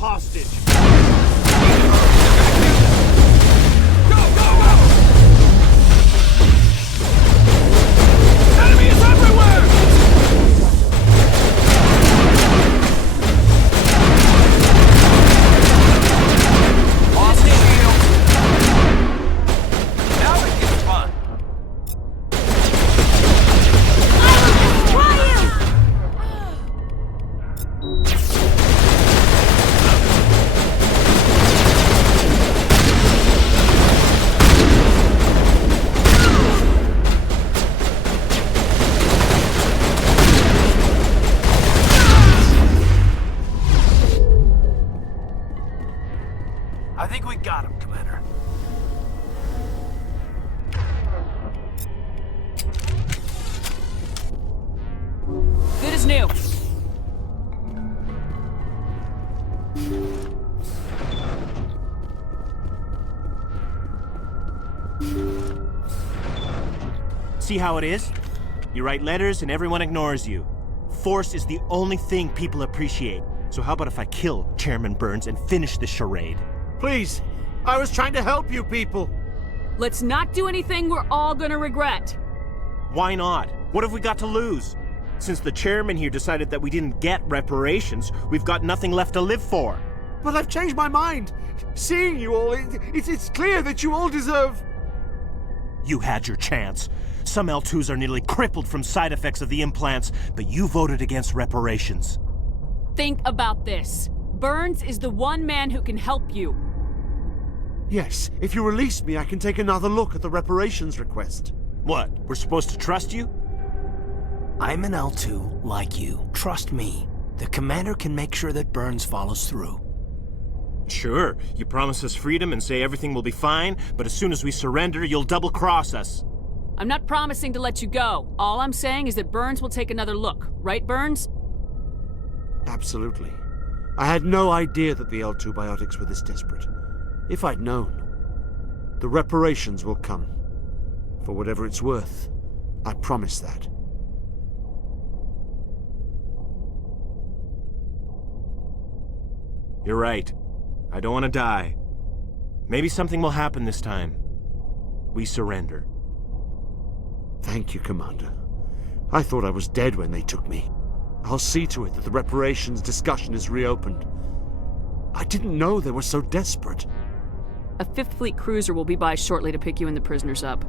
hostage. I think we got him, Commander. Good as new. See how it is? You write letters and everyone ignores you. Force is the only thing people appreciate. So how about if I kill Chairman Burns and finish this charade? Please, I was trying to help you people. Let's not do anything we're all gonna regret. Why not? What have we got to lose? Since the chairman here decided that we didn't get reparations, we've got nothing left to live for. But I've changed my mind. Seeing you all, it's clear that you all deserve... You had your chance. Some L2s are nearly crippled from side effects of the implants, but you voted against reparations. Think about this. Burns is the one man who can help you. Yes, if you release me, I can take another look at the reparations request. What, we're supposed to trust you? I'm an L2, like you. Trust me. The commander can make sure that Burns follows through. Sure, you promise us freedom and say everything will be fine, but as soon as we surrender, you'll double-cross us. I'm not promising to let you go. All I'm saying is that Burns will take another look. Right, Burns? Absolutely. I had no idea that the L2 biotics were this desperate. If I'd known, the reparations will come. For whatever it's worth, I promise that. You're right. I don't want to die. Maybe something will happen this time. We surrender. Thank you, Commander. I thought I was dead when they took me. I'll see to it that the reparations discussion is reopened. I didn't know they were so desperate. A 5th Fleet cruiser will be by shortly to pick you and the prisoners up.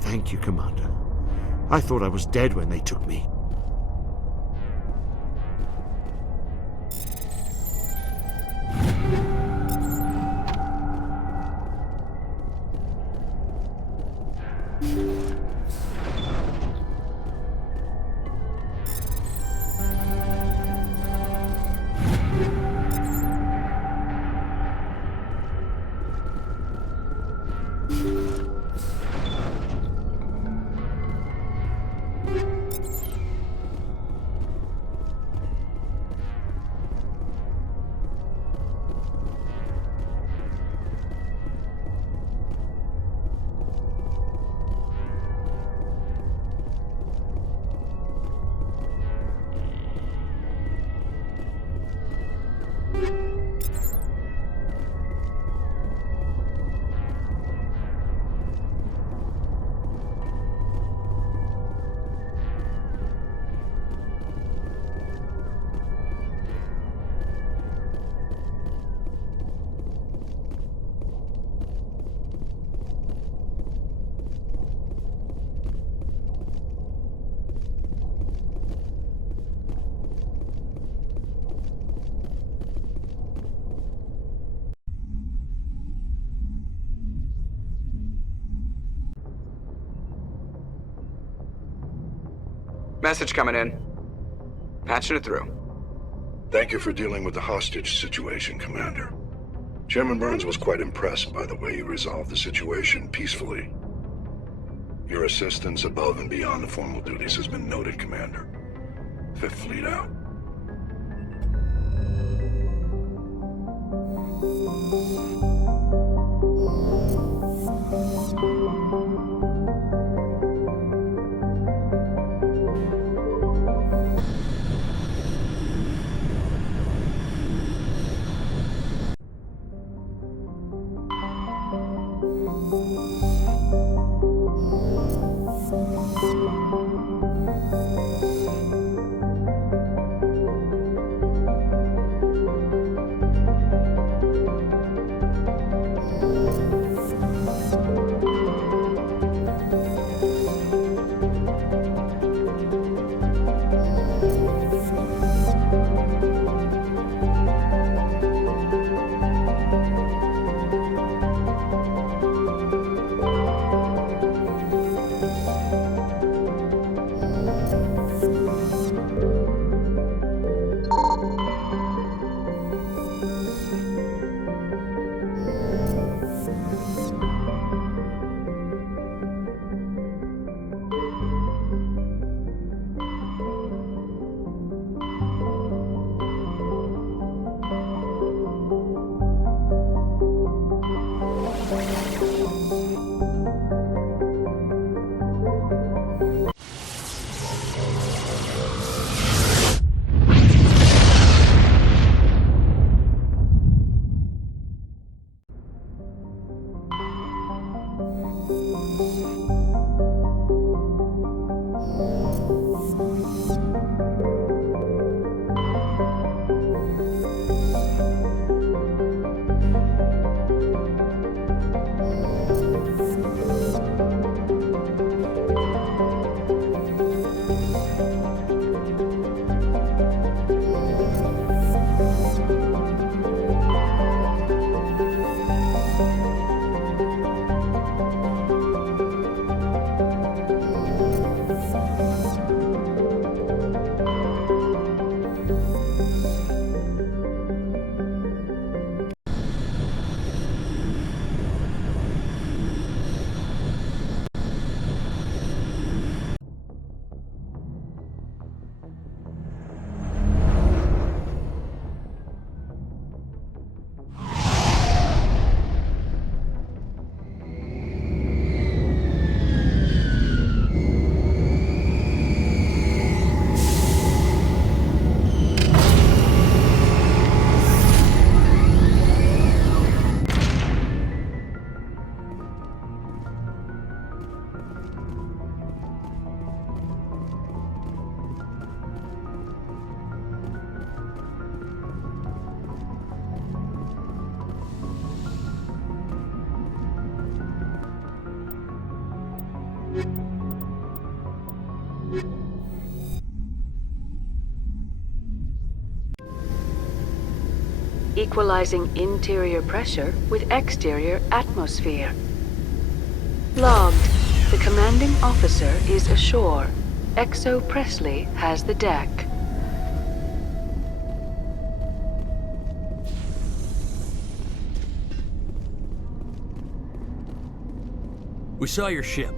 Thank you, Commander. I thought I was dead when they took me. Message coming in. Patching it through. Thank you for dealing with the hostage situation, Commander. Chairman Burns was quite impressed by the way you resolved the situation peacefully. Your assistance above and beyond the formal duties has been noted, Commander. 5th Fleet out. Equalizing interior pressure with exterior atmosphere. Logged. The commanding officer is ashore. Exo Presley has the deck. We saw your ship.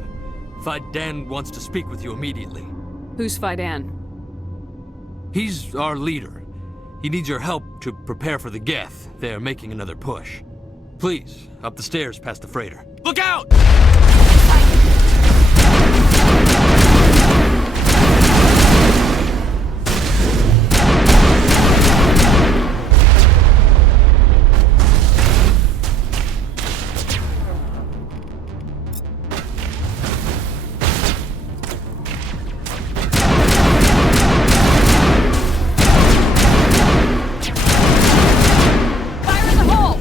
Fidan wants to speak with you immediately. Who's Fidan? He's our leader. He needs your help to prepare for the Geth. They're making another push. Please, up the stairs past the freighter. Look out! Fire in the hole!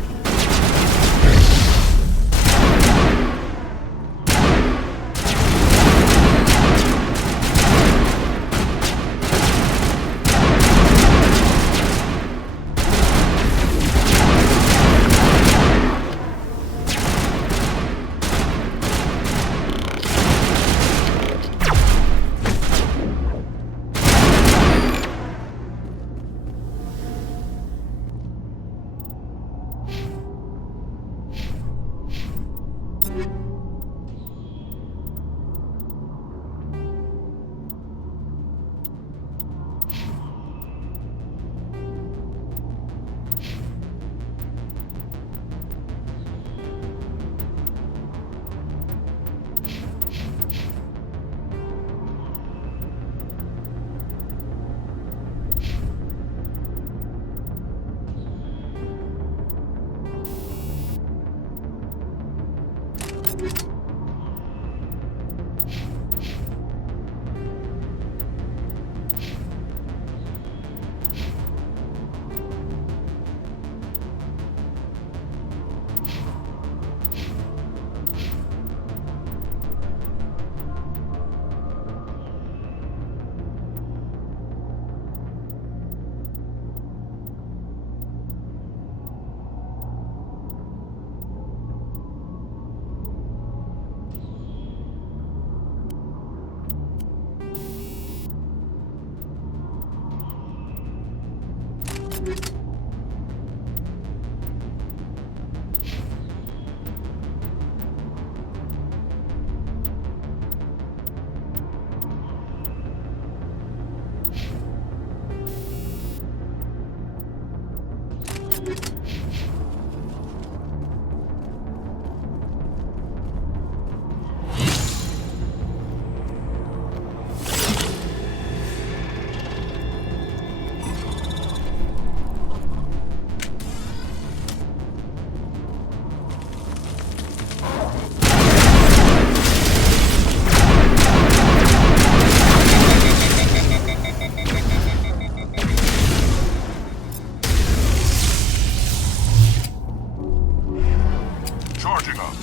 Charging up.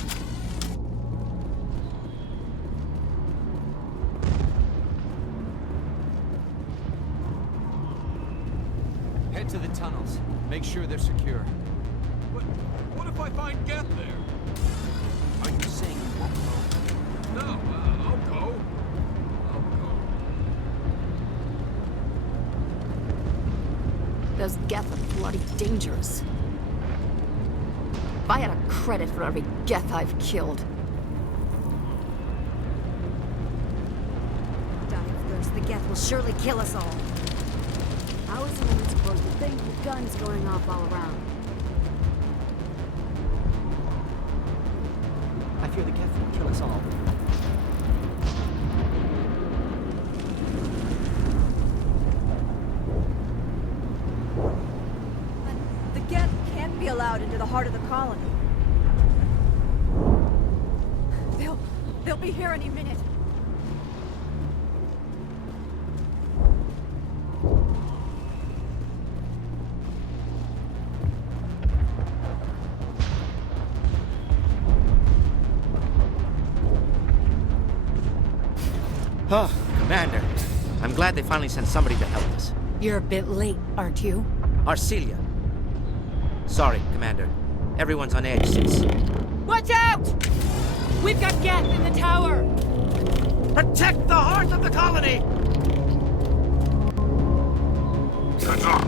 Head to the tunnels. Make sure they're secure. But what if I find Geth there? Are you saying you won't go? No, I'll go. I'll go. Those Geth are bloody dangerous. If I had a credit for every Geth I've killed. Die of thirst, the Geth will surely kill us all. How is a woman supposed to think with guns going off all around? I fear the Geth will kill us all. The Geth can't be allowed into the heart of the colony. They'll be here any minute. Oh, Commander. I'm glad they finally sent somebody to help us. You're a bit late, aren't you? Arcelia. Sorry, Commander. Everyone's on edge since... Watch out! We've got Geth in the tower! Protect the heart of the colony! That's all.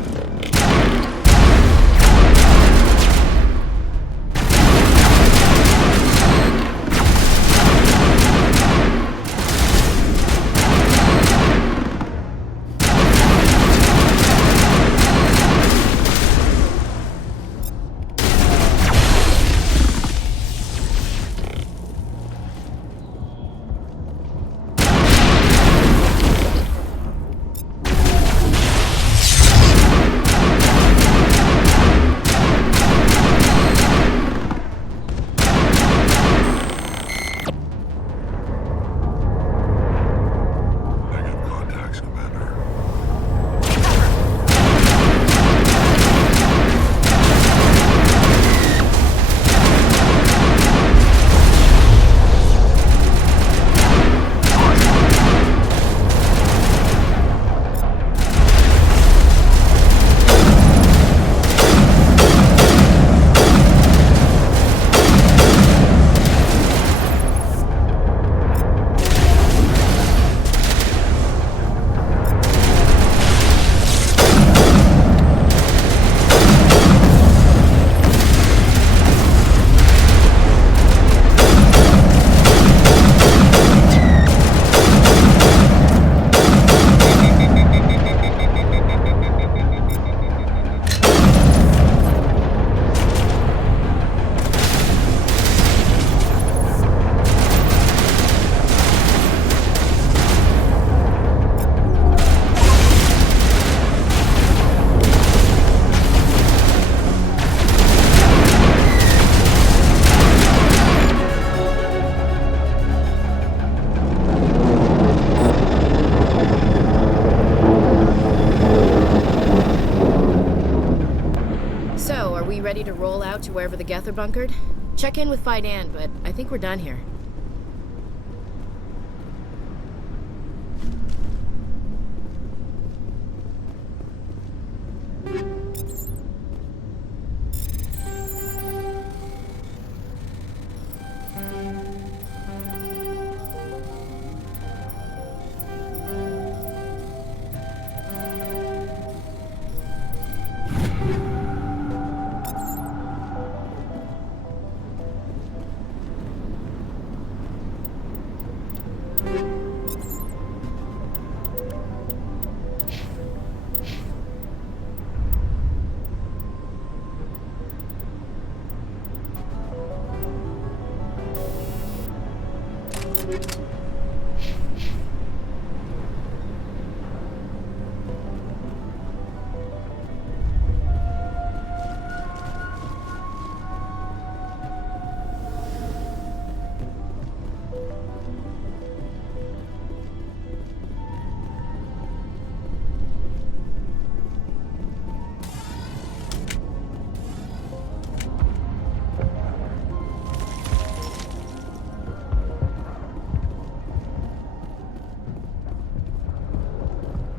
Ready to roll out to wherever the Geth are bunkered? Check in with Fidan, but I think we're done here.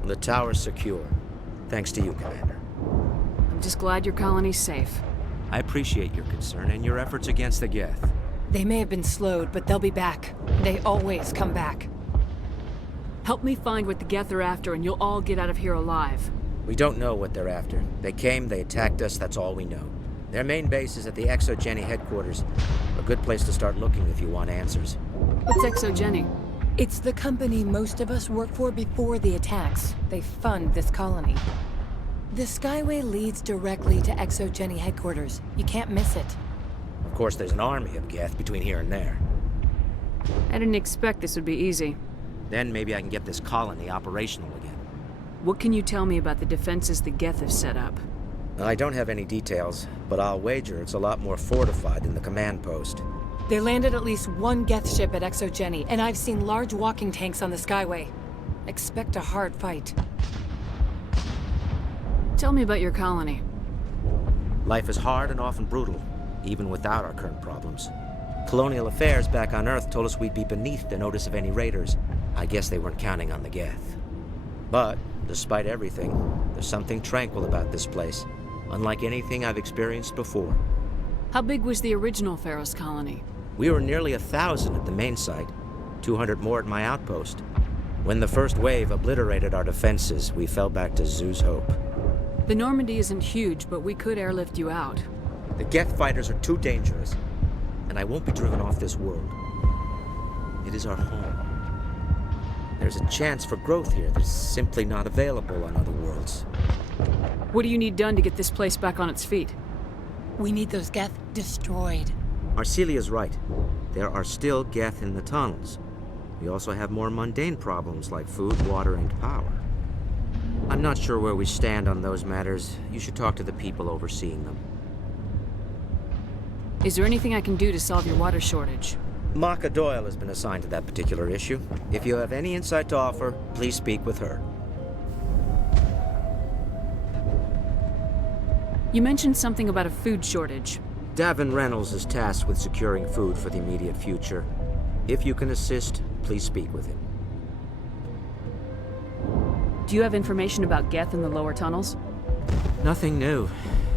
The tower's secure. Thanks to you, Commander. I'm just glad your colony's safe. I appreciate your concern and your efforts against the Geth. They may have been slowed, but they'll be back. They always come back. Help me find what the Geth are after and you'll all get out of here alive. We don't know what they're after. They came, they attacked us, that's all we know. Their main base is at the Exogeni headquarters. A good place to start looking if you want answers. What's Exogeni? It's the company most of us worked for before the attacks. They fund this colony. The Skyway leads directly to Exogeni headquarters. You can't miss it. Of course, there's an army of Geth between here and there. I didn't expect this would be easy. Then maybe I can get this colony operational again. What can you tell me about the defenses the Geth have set up? I don't have any details, but I'll wager it's a lot more fortified than the command post. They landed at least one Geth ship at Exogeni, and I've seen large walking tanks on the Skyway. Expect a hard fight. Tell me about your colony. Life is hard and often brutal, even without our current problems. Colonial affairs back on Earth told us we'd be beneath the notice of any raiders. I guess they weren't counting on the Geth. But, despite everything, there's something tranquil about this place, unlike anything I've experienced before. How big was the original Feros colony? We were nearly 1,000 at the main site, 200 more at my outpost. When the first wave obliterated our defenses, we fell back to Zoo's Hope. The Normandy isn't huge, but we could airlift you out. The Geth fighters are too dangerous, and I won't be driven off this world. It is our home. There's a chance for growth here that's simply not available on other worlds. What do you need done to get this place back on its feet? We need those Geth destroyed. Arcelia's right. There are still Geth in the tunnels. We also have more mundane problems like food, water, and power. I'm not sure where we stand on those matters. You should talk to the people overseeing them. Is there anything I can do to solve your water shortage? Maka Doyle has been assigned to that particular issue. If you have any insight to offer, please speak with her. You mentioned something about a food shortage. Davin Reynolds is tasked with securing food for the immediate future. If you can assist, please speak with him. Do you have information about Geth in the lower tunnels? Nothing new.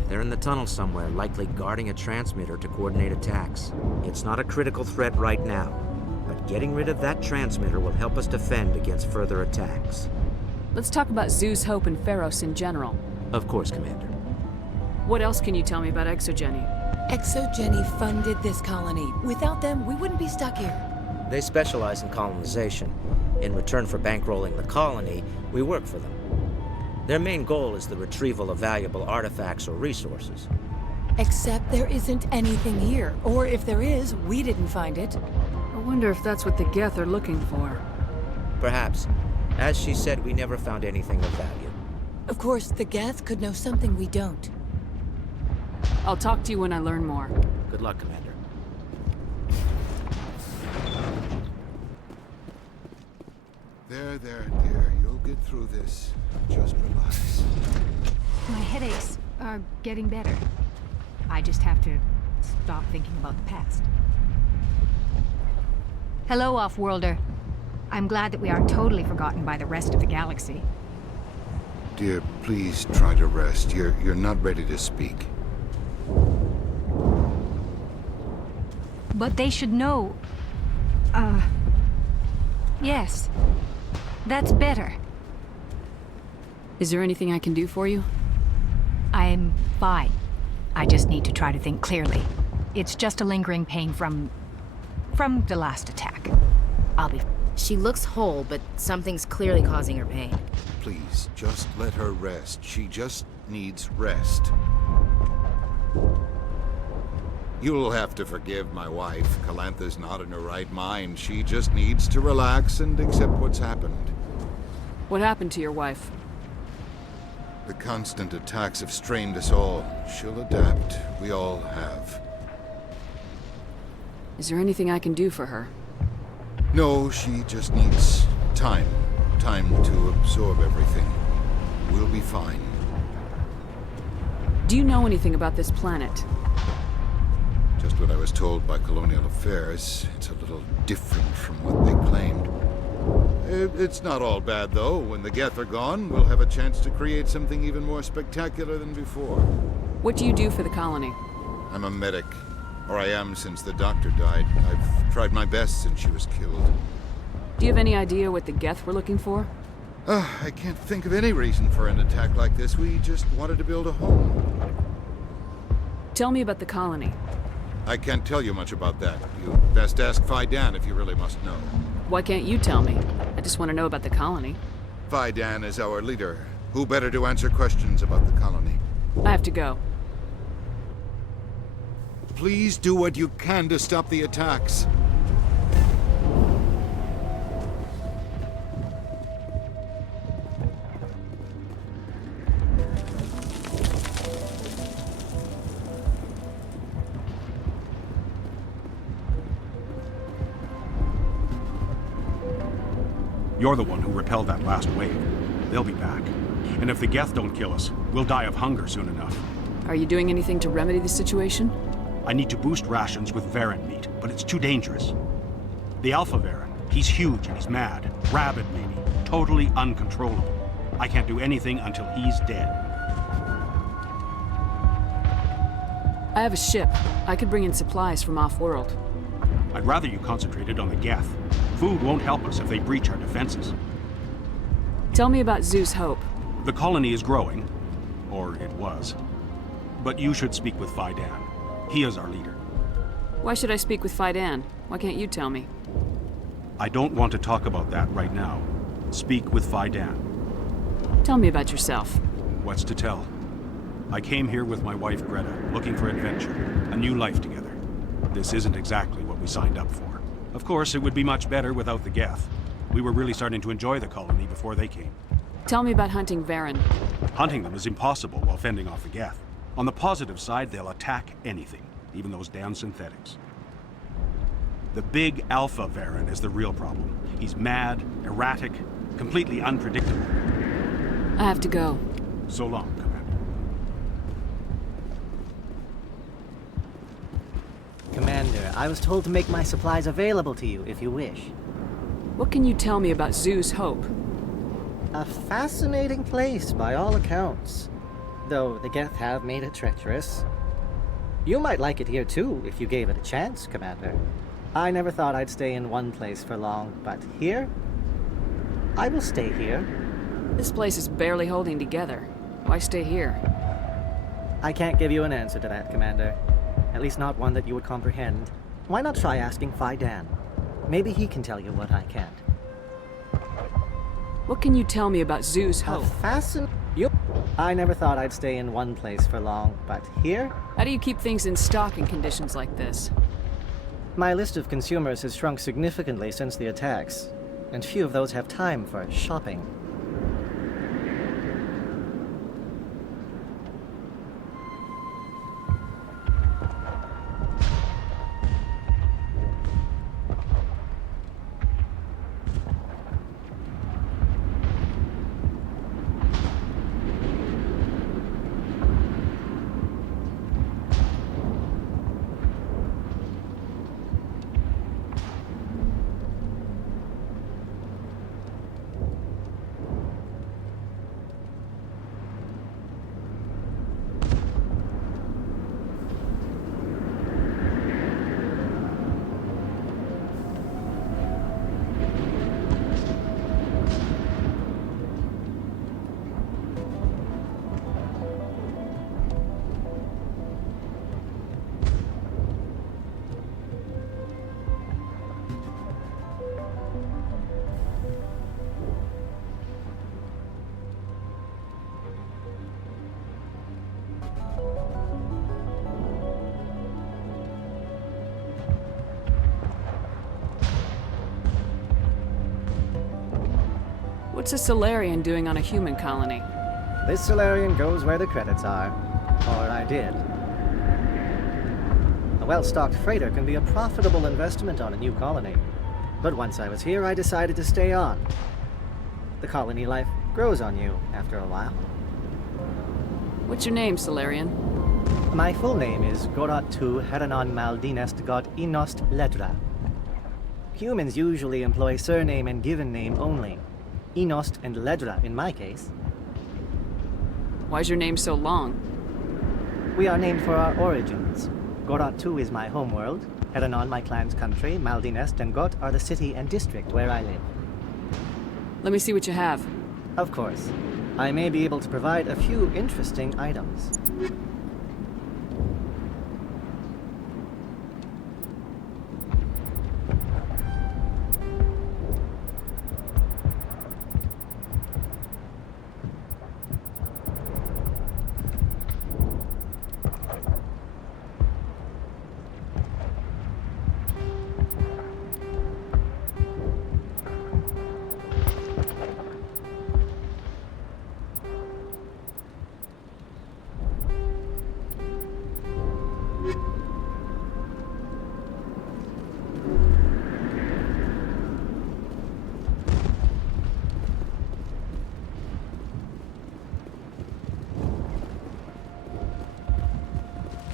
They're in the tunnel somewhere, likely guarding a transmitter to coordinate attacks. It's not a critical threat right now, but getting rid of that transmitter will help us defend against further attacks. Let's talk about Zoo's Hope and Feros in general. Of course, Commander. What else can you tell me about Exogeni? Exogeni funded this colony. Without them, we wouldn't be stuck here. They specialize in colonization. In return for bankrolling the colony, we work for them. Their main goal is the retrieval of valuable artifacts or resources. Except there isn't anything here. Or if there is, we didn't find it. I wonder if that's what the Geth are looking for. Perhaps. As she said, we never found anything of value. Of course, the Geth could know something we don't. I'll talk to you when I learn more. Good luck, Commander. There, dear. You'll get through this. Just relax. My headaches are getting better. I just have to stop thinking about the past. Hello, Off-Worlder. I'm glad that we aren't totally forgotten by the rest of the galaxy. Dear, please try to rest. You're not ready to speak. But they should know... Yes. That's better. Is there anything I can do for you? I'm fine. I just need to try to think clearly. It's just a lingering pain from the last attack. I'll be... She looks whole, but something's clearly causing her pain. Please, just let her rest. She just needs rest. You'll have to forgive my wife. Calantha's not in her right mind. She just needs to relax and accept what's happened. What happened to your wife? The constant attacks have strained us all. She'll adapt. We all have. Is there anything I can do for her? No, she just needs time. Time to absorb everything. We'll be fine. Do you know anything about this planet? Just what I was told by Colonial Affairs. It's a little different from what they claimed. It's not all bad, though. When the Geth are gone, we'll have a chance to create something even more spectacular than before. What do you do for the colony? I'm a medic. Or I am since the doctor died. I've tried my best since she was killed. Do you have any idea what the Geth were looking for? I can't think of any reason for an attack like this. We just wanted to build a home. Tell me about the colony. I can't tell you much about that. You best ask Fidan if you really must know. Why can't you tell me? I just want to know about the colony. Fidan is our leader. Who better to answer questions about the colony? I have to go. Please do what you can to stop the attacks. You're the one who repelled that last wave. They'll be back. And if the Geth don't kill us, we'll die of hunger soon enough. Are you doing anything to remedy the situation? I need to boost rations with Varen meat, but it's too dangerous. The Alpha Varen, he's huge and he's mad. Rabid, maybe. Totally uncontrollable. I can't do anything until he's dead. I have a ship. I could bring in supplies from off-world. I'd rather you concentrated on the Geth. Food won't help us if they breach our defenses. Tell me about Zeus Hope. The colony is growing. Or it was. But you should speak with Fidan. He is our leader. Why should I speak with Fidan? Why can't you tell me? I don't want to talk about that right now. Speak with Fidan. Tell me about yourself. What's to tell? I came here with my wife Greta, looking for adventure, a new life together. This isn't exactly what we signed up for. Of course, it would be much better without the Geth. We were really starting to enjoy the colony before they came. Tell me about hunting Varen. Hunting them is impossible while fending off the Geth. On the positive side, they'll attack anything, even those damn synthetics. The big Alpha Varen is the real problem. He's mad, erratic, completely unpredictable. I have to go. So long, Commander. Commander, I was told to make my supplies available to you if you wish. What can you tell me about Zeus Hope? A fascinating place by all accounts. Though the Geth have made it treacherous. You might like it here too, if you gave it a chance, Commander. I never thought I'd stay in one place for long, but here? I will stay here. This place is barely holding together. Why stay here? I can't give you an answer to that, Commander. At least not one that you would comprehend. Why not try asking Fidan? Maybe he can tell you what I can't. What can you tell me about Zeus Hope? I never thought I'd stay in one place for long, but here? How do you keep things in stock in conditions like this? My list of consumers has shrunk significantly since the attacks, and few of those have time for shopping. What's a Solarian doing on a human colony? This Solarian goes where the credits are. Or I did. A well-stocked freighter can be a profitable investment on a new colony. But once I was here, I decided to stay on. The colony life grows on you after a while. What's your name, Solarian? My full name is Gorat-tu Heranon Maldinest God Inost Ledra. Humans usually employ surname and given name only. Inost and Ledra in my case. Why's your name so long? We are named for our origins. Gorat-tu is my homeworld, Heranon my clan's country, Maldinest and Got are the city and district where I live. Let me see what you have. Of course. I may be able to provide a few interesting items.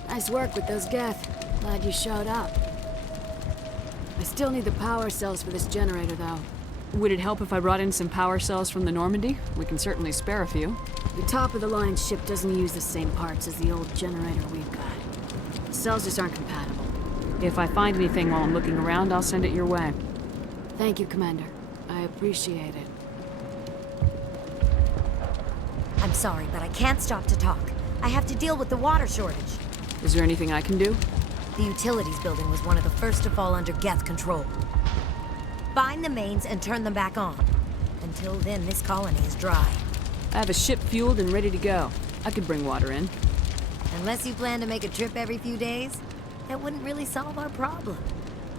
Nice work with those Geth. Glad you showed up. I still need the power cells for this generator, though. Would it help if I brought in some power cells from the Normandy? We can certainly spare a few. The top-of-the-line ship doesn't use the same parts as the old generator we've got. Cells just aren't compatible. If I find anything while I'm looking around, I'll send it your way. Thank you, Commander. I appreciate it. I'm sorry, but I can't stop to talk. I have to deal with the water shortage. Is there anything I can do? The utilities building was one of the first to fall under Geth control. Find the mains and turn them back on. Until then, this colony is dry. I have a ship fueled and ready to go. I could bring water in. Unless you plan to make a trip every few days, that wouldn't really solve our problem.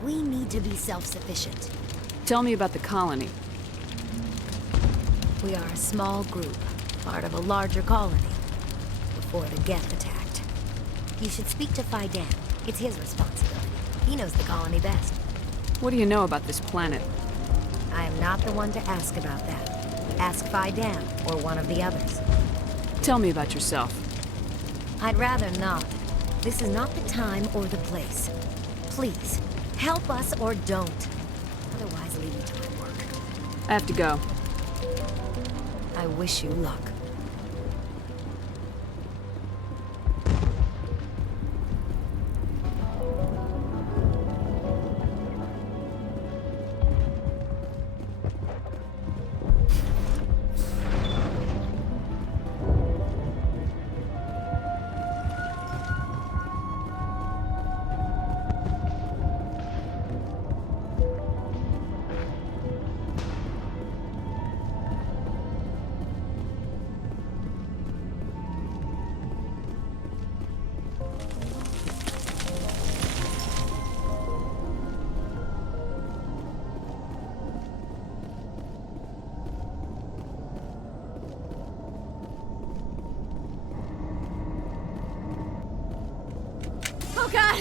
We need to be self-sufficient. Tell me about the colony. We are a small group, part of a larger colony, before the Geth attacked. You should speak to Fidan. It's his responsibility. He knows the colony best. What do you know about this planet? I am not the one to ask about that. Ask Fidan or one of the others. Tell me about yourself. I'd rather not. This is not the time or the place. Please, help us or don't. Otherwise, leave me to my work. I have to go. I wish you luck. Oh god!